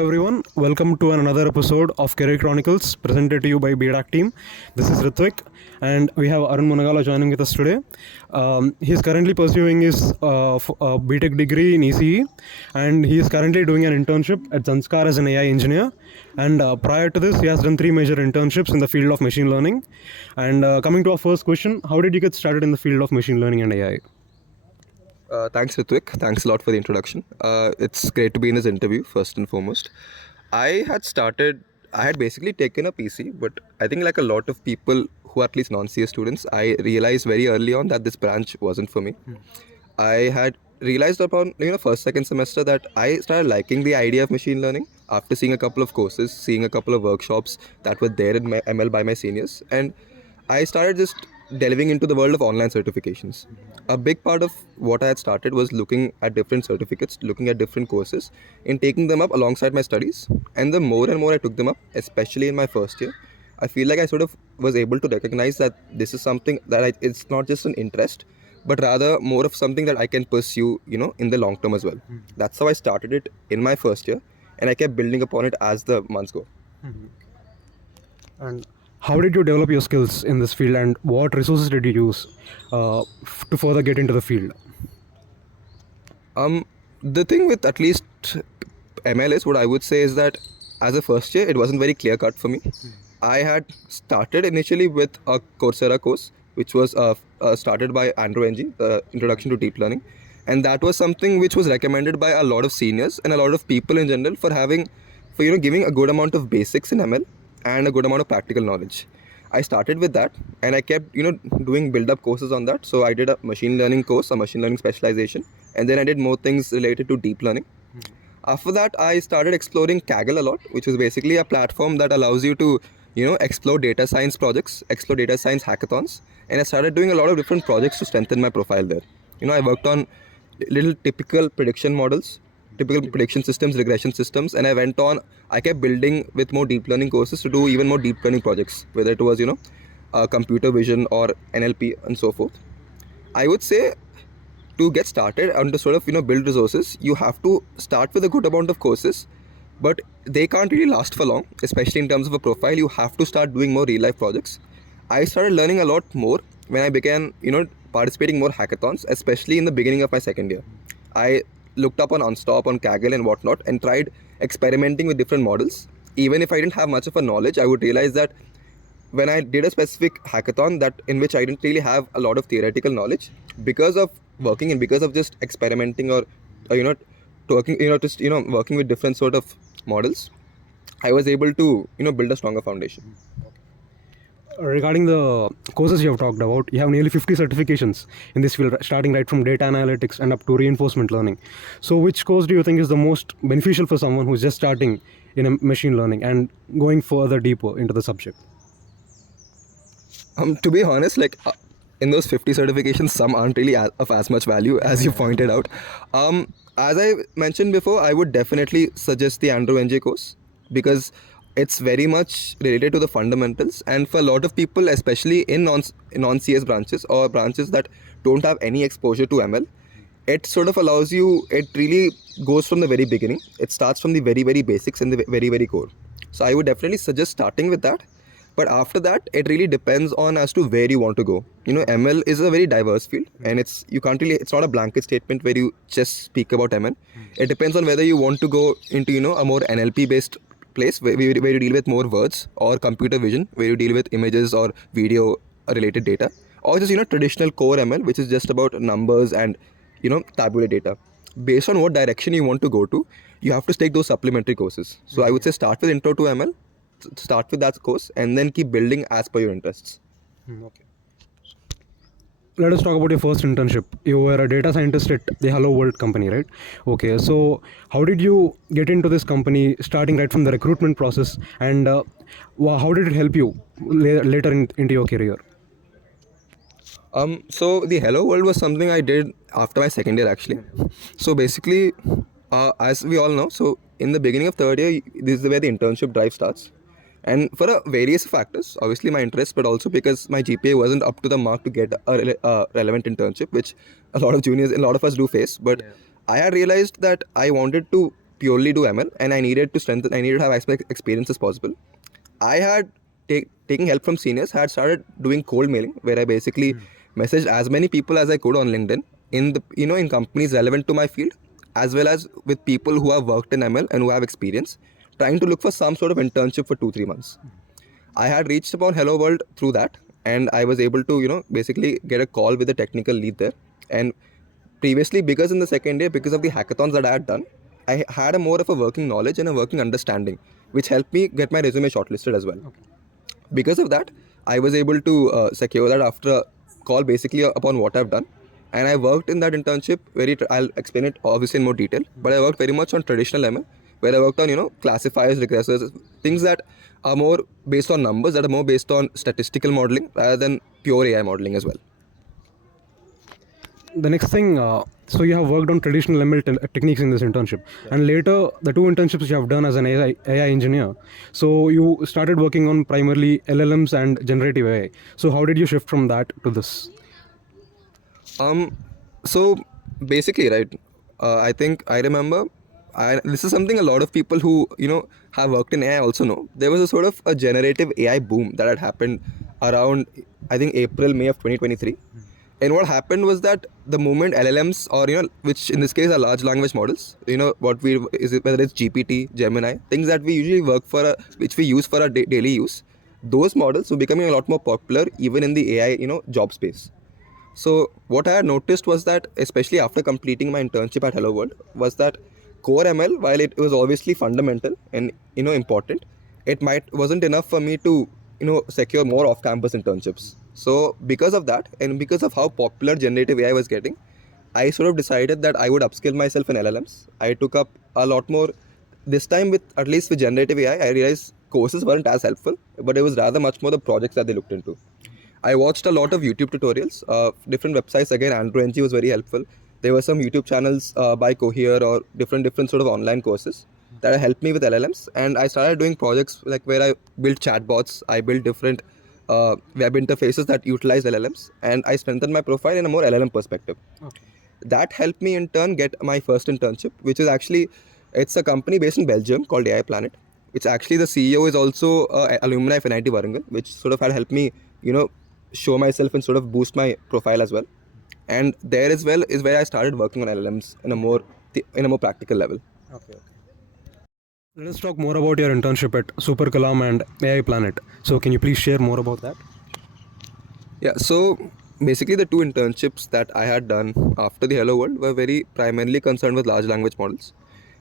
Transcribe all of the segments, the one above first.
everyone, welcome to another episode of Career Chronicles presented to you by BDACC team. This is Ritvik and we have Arun Munagala joining with us today. He is currently pursuing his BTech degree in ECE and he is currently doing an internship at Zanskar as an AI engineer, and prior to this he has done 3 major internships in the field of machine learning. And coming to our first question, how did you get started in the field of machine learning and AI? Thanks, Ritvik. Thanks a lot for the introduction. It's great to be in this interview, first and foremost. I had basically taken a PC, but I think like a lot of people who are at least non-CS students, I realized very early on that this branch wasn't for me. I had realized upon first, second semester that I started liking the idea of machine learning after seeing a couple of courses, seeing a couple of workshops that were there in my ML by my seniors, and I started just delving into the world of online certifications. A big part of what I had started was looking at different certificates, looking at different courses, and taking them up alongside my studies. And the more and more I took them up, especially in my first year, I feel like I sort of was able to recognize that this is something that it's not just an interest, but rather more of something that I can pursue, in the long term as well. That's how I started it in my first year, and I kept building upon it as the months go. And how did you develop your skills in this field, and what resources did you use to further get into the field? The thing with at least ML is, what I would say is that as a first year, it wasn't very clear cut for me. I had started initially with a Coursera course, which was started by Andrew Ng, the Introduction to Deep Learning. And that was something which was recommended by a lot of seniors and a lot of people in general for giving a good amount of basics in ML and a good amount of practical knowledge. I started with that and I kept doing build-up courses on that. So I did a machine learning course, a machine learning specialization, and then I did more things related to deep learning. After that, I started exploring Kaggle a lot, which is basically a platform that allows you to explore data science projects, explore data science hackathons, and I started doing a lot of different projects to strengthen my profile there. I worked on little typical prediction models, typical prediction systems, regression systems, and I kept building with more deep learning courses to do even more deep learning projects, whether it was computer vision or NLP and so forth. I would say to get started and to sort of build resources, you have to start with a good amount of courses, but they can't really last for long, especially in terms of a profile. You have to start doing more real life projects. I started learning a lot more when I began participating more hackathons, especially in the beginning of my second year. I looked up on Unstop, on Kaggle and whatnot, and tried experimenting with different models. Even if I didn't have much of a knowledge, I would realize that when I did a specific hackathon that in which I didn't really have a lot of theoretical knowledge, because of working and because of just experimenting or working with different sort of models, I was able to build a stronger foundation. Regarding the courses you have talked about, you have nearly 50 certifications in this field, starting right from data analytics and up to reinforcement learning. So which course do you think is the most beneficial for someone who's just starting in a machine learning and going further deeper into the subject? To be honest, in those 50 certifications, some aren't really of as much value as you pointed out. As I mentioned before, I would definitely suggest the Andrew Ng course because it's very much related to the fundamentals, and for a lot of people, especially in non-CS branches or branches that don't have any exposure to ML, it sort of allows you, it really goes from the very beginning. It starts from the very, very basics and the very, very core. So I would definitely suggest starting with that. But after that, it really depends on as to where you want to go. ML is a very diverse field, and it's not a blanket statement where you just speak about ML. It depends on whether you want to go into a more NLP based place where you deal with more words, or computer vision where you deal with images or video related data, or just traditional core ML, which is just about numbers and tabular data. Based on what direction you want to go to, you have to take those supplementary courses. So I would say start with intro to ML, start with that course, and then keep building as per your interests. Okay. Let us talk about your first internship. You were a data scientist at the Hello World company, right? Okay, so how did you get into this company, starting right from the recruitment process, and how did it help you later into your career? So the Hello World was something I did after my second year actually. So basically, as we all know, so in the beginning of third year, this is where the internship drive starts. And for various factors, obviously my interest, but also because my GPA wasn't up to the mark to get a relevant internship, which a lot of juniors, a lot of us do face. But I had realized that I wanted to purely do ML, and I needed to strengthen. I needed to have as much experience as possible. I had taking help from seniors. Had started doing cold mailing, where I basically messaged as many people as I could on LinkedIn in the in companies relevant to my field, as well as with people who have worked in ML and who have experience, trying to look for some sort of internship for 2-3 months. I had reached upon Hello World through that, and I was able to basically get a call with the technical lead there. And previously, because in the second day, because of the hackathons that I had done, I had a more of a working knowledge and a working understanding, which helped me get my resume shortlisted as well. Okay. Because of that, I was able to secure that after a call basically upon what I've done. And I worked in that internship I'll explain it obviously in more detail, but I worked very much on traditional ML, where I worked on classifiers, regressors, things that are more based on numbers, that are more based on statistical modeling rather than pure AI modeling as well. The next thing, so you have worked on traditional ML techniques in this internship, and later the 2 internships you have done as an AI engineer. So you started working on primarily LLMs and generative AI. So how did you shift from that to this? So basically, right, I think I remember, this is something a lot of people who have worked in AI also know. There was a sort of a generative AI boom that had happened around, I think, April, May of 2023. And what happened was that the moment LLMs, or which in this case are large language models, whether it's GPT, Gemini, things that we usually which we use for our daily use, those models were becoming a lot more popular even in the AI job space. So what I had noticed was that, especially after completing my internship at Hello World, was that core ML, while it was obviously fundamental and important, it wasn't enough for me to secure more off-campus internships. So because of that, and because of how popular generative AI was getting, I sort of decided that I would upskill myself in LLMs. I took up a lot more. This time, at least with generative AI, I realized courses weren't as helpful, but it was rather much more the projects that they looked into. I watched a lot of YouTube tutorials, different websites. Again, Andrew NG was very helpful. There were some YouTube channels by Cohere or different sort of online courses that helped me with LLMs. And I started doing projects like where I built chatbots, I built different web interfaces that utilize LLMs, and I strengthened my profile in a more LLM perspective. Okay. That helped me in turn get my first internship, which is actually, it's a company based in Belgium called AI Planet. It's actually, the CEO is also alumni of IIT Warangal, which sort of had helped me, show myself and sort of boost my profile as well. And there as well is where I started working on LLMs in a more practical level. Okay. Let us talk more about your internship at Super Kalam and AI Planet. So can you please share more about that? Yeah, so basically the 2 internships that I had done after the Hello World were very primarily concerned with large language models.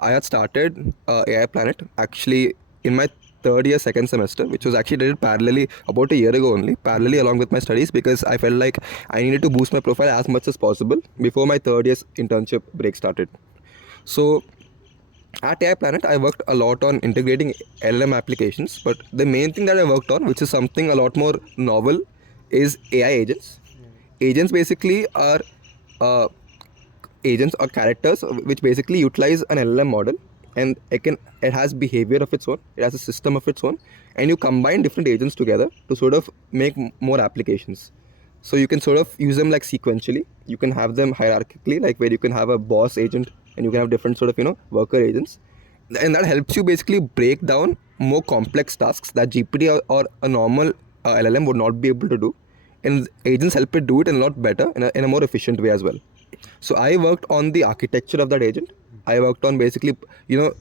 I had started AI Planet actually in my third year, second semester, which was actually did parallelly about a year ago only, parallelly along with my studies, because I felt like I needed to boost my profile as much as possible before my third year's internship break started. So at AI Planet, I worked a lot on integrating LLM applications, but the main thing that I worked on, which is something a lot more novel, is AI agents. Agents basically are agents or characters which basically utilize an LLM model, and it has behavior of its own, it has a system of its own, and you combine different agents together to sort of make more applications. So you can sort of use them like sequentially, you can have them hierarchically, like where you can have a boss agent and you can have different sort of worker agents, and that helps you basically break down more complex tasks that GPT or a normal LLM would not be able to do, and agents help it do it in a lot better, in a more efficient way as well. So I worked on the architecture of that agent. I worked on basically,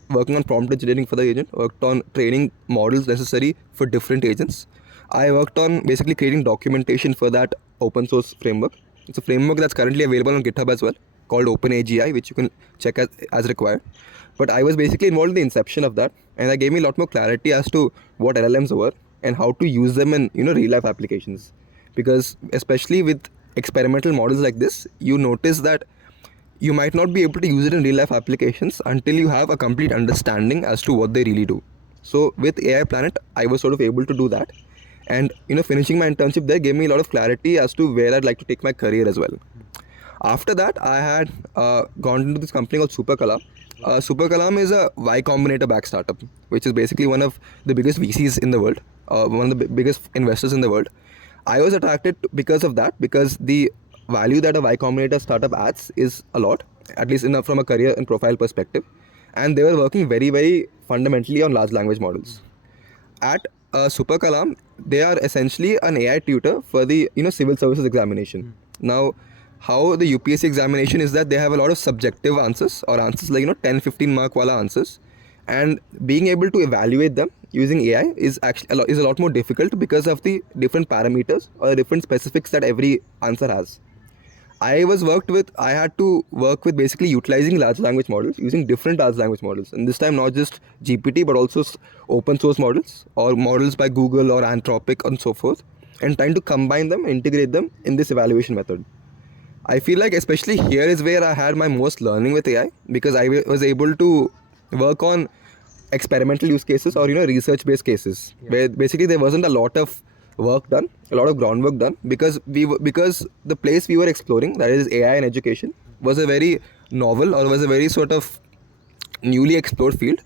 working on prompt engineering for the agent, worked on training models necessary for different agents. I worked on basically creating documentation for that open source framework. It's a framework that's currently available on GitHub as well, called OpenAGI, which you can check as required. But I was basically involved in the inception of that, and that gave me a lot more clarity as to what LLMs were and how to use them in real life applications. Because especially with experimental models like this, you notice that you might not be able to use it in real life applications until you have a complete understanding as to what they really do. So with AI Planet, I was sort of able to do that, and finishing my internship there gave me a lot of clarity as to where I'd like to take my career as well. After that, I had gone into this company called Super Kalam. Super Kalam is a Y Combinator backed startup, which is basically one of the biggest VCs in the world, one of the biggest investors in the world. I was attracted because of that, because the value that a Y Combinator startup adds is a lot, at least from a career and profile perspective. and they were working very, very fundamentally on large language models. At Super Kalam, they are essentially an AI tutor for the civil services examination. Now, how the UPSC examination is that they have a lot of subjective answers, or answers like 10-15 mark wala answers, and being able to evaluate them using AI is actually a lot more difficult because of the different parameters or the different specifics that every answer has. I had to work with basically utilizing large language models, using different large language models. And this time, not just GPT, but also open source models or models by Google or Anthropic and so forth, and trying to combine them, integrate them in this evaluation method. I feel like especially here is where I had my most learning with AI, because I was able to work on experimental use cases or research based cases, where basically there wasn't a lot of work done, a lot of groundwork done, because because the place we were exploring, that is AI and education, was a very novel, or was a very sort of newly explored field.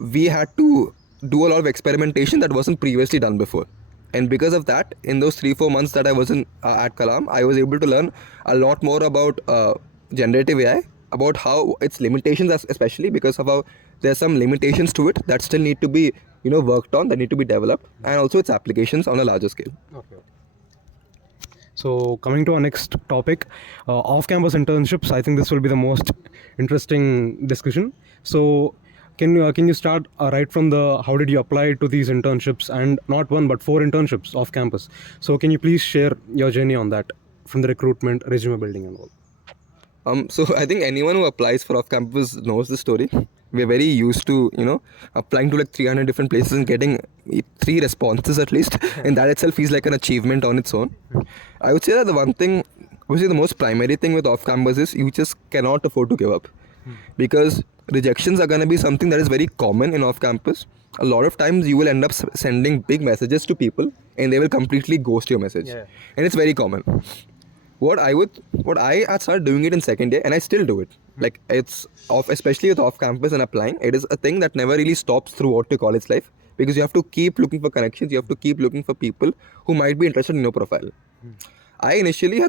We had to do a lot of experimentation that wasn't previously done before, and because of that, in those 3-4 months that I was in at Kalam, I was able to learn a lot more about generative AI, about how its limitations, especially because of how there's some limitations to it that still need to be worked on, that need to be developed, and also its applications on a larger scale. Okay. So coming to our next topic, off-campus internships. I think this will be the most interesting discussion. So can you start right from the how did you apply to these internships, and not one but 4 internships off campus? So can you please share your journey on that, from the recruitment, resume building, and all? So I think anyone who applies for off-campus knows the story. We're very used to, applying to like 300 different places and getting 3 responses at least. And that itself feels like an achievement on its own. I would say that the one thing, obviously the most primary thing with off-campus is you just cannot afford to give up. Because rejections are going to be something that is very common in off-campus. A lot of times you will end up sending big messages to people and they will completely ghost your message. Yeah. And it's very common. What I had started doing it in second year, and I still do it. Like it's off, especially with off campus and applying. It is a thing that never really stops throughout your college life, because you have to keep looking for connections. You have to keep looking for people who might be interested in your profile. I initially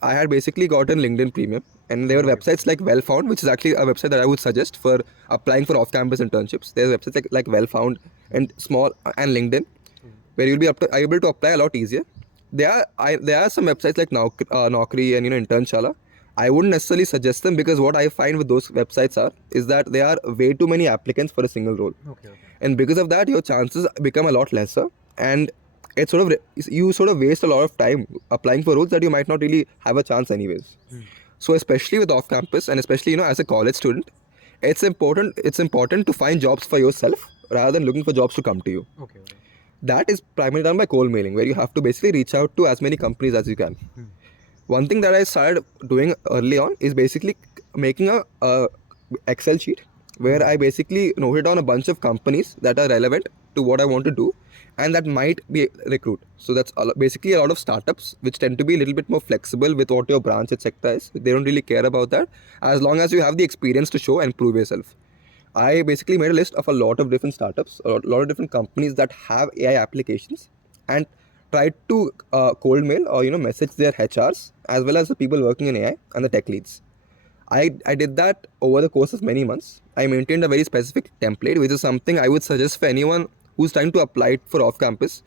I had basically gotten LinkedIn Premium, and there were websites like Well Found, which is actually a website that I would suggest for applying for off-campus internships. There's websites like Well Found and Small and LinkedIn, where you'll be able to apply a lot easier. There are some websites like Naukri and Internshala. I wouldn't necessarily suggest them, because what I find with those websites is that there are way too many applicants for a single role. Okay. And because of that, your chances become a lot lesser, and you sort of waste a lot of time applying for roles that you might not really have a chance anyways. So especially with off campus, and especially as a college student, it's important to find jobs for yourself rather than looking for jobs to come to you. Okay. That is primarily done by cold mailing, where you have to basically reach out to as many companies as you can. One thing that I started doing early on is basically making a Excel sheet where I basically noted down a bunch of companies that are relevant to what I want to do and that might be recruit. So that's basically a lot of startups which tend to be a little bit more flexible with what your branch etc. is. They don't really care about that as long as you have the experience to show and prove yourself. I basically made a list of a lot of different startups, a lot of different companies that have AI applications, and tried to cold mail or message their HRs as well as the people working in AI and the tech leads. I did that over the course of many months. I maintained a very specific template, which is something I would suggest for anyone who's trying to apply for off campus,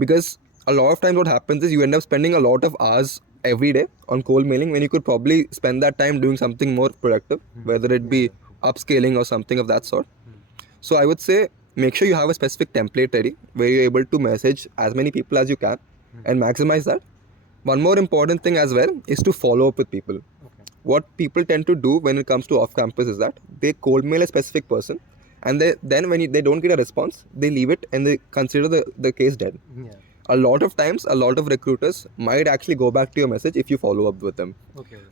because a lot of times what happens is you end up spending a lot of hours every day on cold mailing when you could probably spend that time doing something more productive, whether it be upscaling or something of that sort. So I would say make sure you have a specific template ready where you're able to message as many people as you can and maximize that. One more important thing as well is to follow up with people. What people tend to do when it comes to off campus is that they cold mail a specific person, and then when they don't get a response, they leave it and they consider the case dead. A lot of times, a lot of recruiters might actually go back to your message if you follow up with them.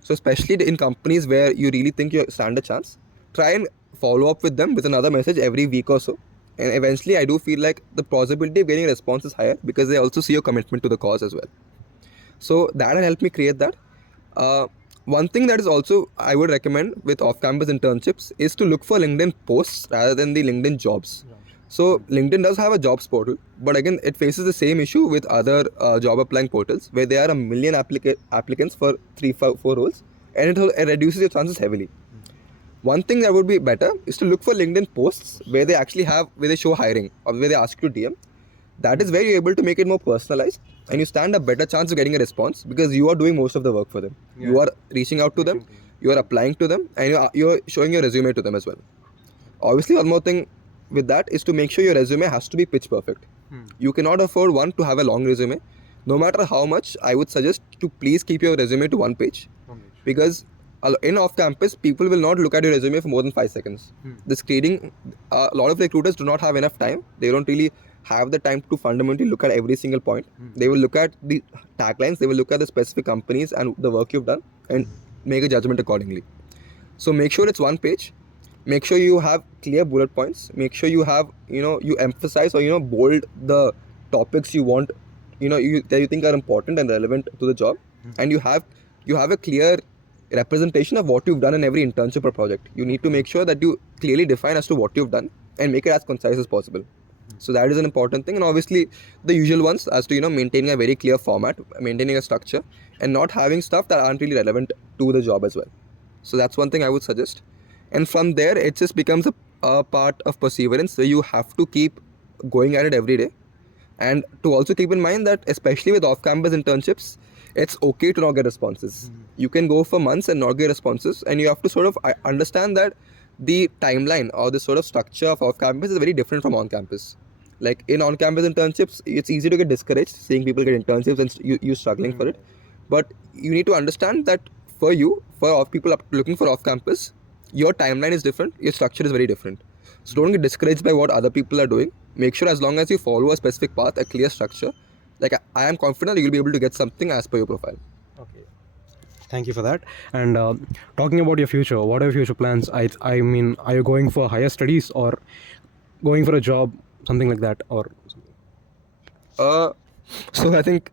So especially in companies where you really think you stand a chance, try and follow up with them with another message every week or so. And eventually, I do feel like the possibility of getting a response is higher because they also see your commitment to the cause as well. So that will help me create that. One thing that is also I would recommend with off-campus internships is to look for LinkedIn posts rather than the LinkedIn jobs. So LinkedIn does have a jobs portal, but again, it faces the same issue with other job applying portals where there are a million applicants for 3-4 roles, and it reduces your chances heavily. One thing that would be better is to look for LinkedIn posts where they show hiring or where they ask you to DM. That is where you're able to make it more personalized and you stand a better chance of getting a response because you are doing most of the work for them. Yeah. You are reaching out to them, you are applying to them, and you're showing your resume to them as well. Obviously, one more thing with that is to make sure your resume has to be pitch perfect. You cannot afford to have a long resume. No matter how much, I would suggest to please keep your resume to one page. Because in off-campus, people will not look at your resume for more than 5 seconds. This creating, a lot of recruiters do not have enough time. They don't really have the time to fundamentally look at every single point. They will look at the taglines, they will look at the specific companies and the work you've done and make a judgment accordingly. So make sure it's one page. Make sure you have clear bullet points. Make sure you have, you emphasize or, bold the topics you want, that you think are important and relevant to the job. And you have a clear representation of what you've done in every internship or project. You need to make sure that you clearly define as to what you've done and make it as concise as possible. So that is an important thing. And obviously the usual ones as to, maintaining a very clear format, maintaining a structure and not having stuff that aren't really relevant to the job as well. So that's one thing I would suggest. And from there, it just becomes a part of perseverance where you have to keep going at it every day. And to also keep in mind that especially with off-campus internships, it's okay to not get responses. You can go for months and not get responses, and you have to sort of understand that the timeline or the sort of structure of off-campus is very different from on-campus. Like in on-campus internships, it's easy to get discouraged seeing people get internships and you struggling for it. But you need to understand that for people looking for off-campus, your timeline is different, your structure is very different. So don't get discouraged by what other people are doing. Make sure as long as you follow a specific path, a clear structure, like I am confident that you'll be able to get something as per your profile. Okay. Thank you for that. And talking about your future, what are your future plans? I mean, are you going for higher studies or going for a job, something like that, or something? So I think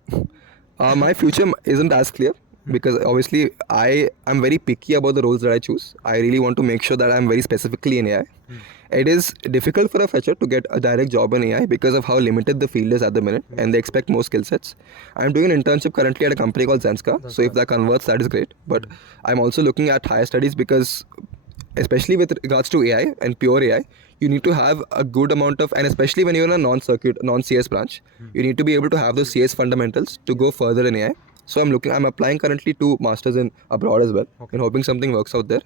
my future isn't as clear because obviously I am very picky about the roles that I choose. I really want to make sure that I'm very specifically in AI. It is difficult for a fresher to get a direct job in AI because of how limited the field is at the minute and they expect more skill sets. I'm doing an internship currently at a company called Zenska. So if that converts, that is great. But I'm also looking at higher studies because especially with regards to AI and pure AI, you need to have a good amount of, and especially when you're in a non-CS branch, you need to be able to have those CS fundamentals to go further in AI. So I'm applying currently to masters in abroad as well and hoping something works out there.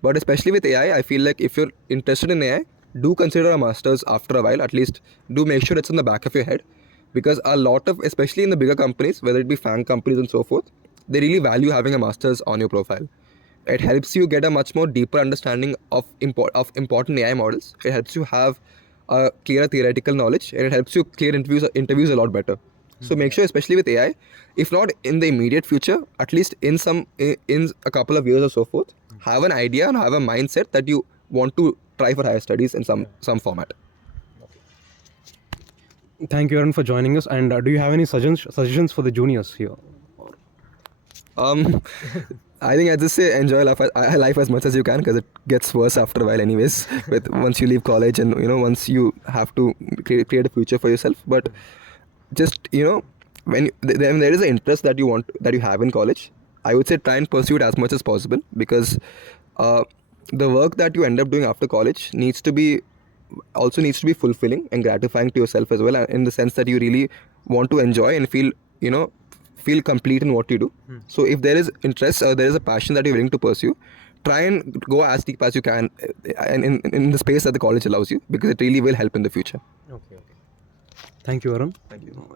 But especially with AI, I feel like if you're interested in AI, do consider a master's after a while. At least do make sure it's in the back of your head, because a lot of, especially in the bigger companies, whether it be FANG companies and so forth, they really value having a master's on your profile. It helps you get a much more deeper understanding of important AI models. It helps you have a clearer theoretical knowledge, and it helps you clear interviews a lot better. So make sure, especially with AI, if not in the immediate future, at least in a couple of years or so forth, have an idea and have a mindset that you want to try for higher studies in some format. Thank you, Arun, for joining us. And do you have any suggestions for the juniors here? I think I just say enjoy life as much as you can, because it gets worse after a while anyways once you leave college and once you have to create a future for yourself. But just when there is an interest that you have in college, I would say try and pursue it as much as possible, because the work that you end up doing after college needs to be fulfilling and gratifying to yourself as well, in the sense that you really want to enjoy and feel complete in what you do. So if there is interest or there is a passion that you're willing to pursue, try and go as deep as you can and in the space that the college allows you, because it really will help in the future. Okay. Thank you, Arun. Thank you.